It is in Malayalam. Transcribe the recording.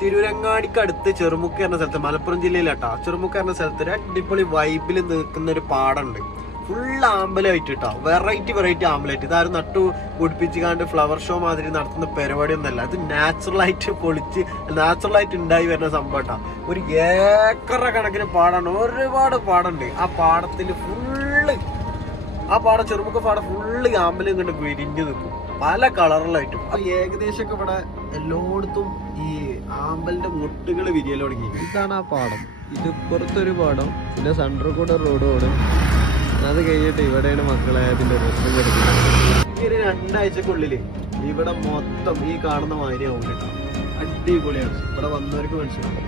തിരൂരങ്ങാടിക്ക് അടുത്ത് ചെറുമുക്ക് എന്ന സ്ഥലത്ത്, മലപ്പുറം ജില്ലയിലാട്ടാ, ചെറുമുക്ക് എന്ന സ്ഥലത്ത് ഒരു അടിപൊളി വൈബിൽ നിൽക്കുന്ന ഒരു പാടമുണ്ട്. ഫുൾ ആമ്പലായിട്ട് കേട്ടോ, വെറൈറ്റി ആമ്പലായിട്ട്. ഇതാരും നട്ടു പിടിപ്പിച്ചുകാണ്ട് ഫ്ലവർ ഷോ മാതിരി നടത്തുന്ന പരിപാടിയൊന്നുമല്ല. ഇത് നാച്ചുറലായിട്ട് ഉണ്ടായി വരുന്ന സംഭവം കേട്ടോ. ഒരു ഏക്കറ കണക്കിന് പാടാണ്, ഒരുപാട് പാടുണ്ട്. ആ പാടത്തിൽ ചെറുമുക്ക് പാടം ഫുള്ള് ആമ്പലും കണ്ട് വിരിഞ്ഞു നിൽക്കും, പല കളറിലായിട്ടും. അപ്പൊ ഏകദേശമൊക്കെ ഇവിടെ എല്ലായിടത്തും ഈ ആമ്പലിന്റെ മുട്ടുകൾ വിരിയൽ തുടങ്ങി. ഇതാണ് ആ പാടം. ഇത് പുറത്തൊരു പാടം, പിന്നെ സെൻട്രൽ കൂടെ റോഡ് ഓടും. അത് കഴിഞ്ഞിട്ട് ഇവിടെയാണ് മക്കളെ അതിന്റെ രസം കിടക്കുന്നത്. ഈ ഒരു 2 ആഴ്ചക്കുള്ളില് ഇവിടെ മൊത്തം ഈ കാണുന്ന മാതിരി ആവും കേട്ടോ. അടിപൊളിയാണ്, ഇവിടെ വന്നവർക്ക് മനസ്സിലാവും.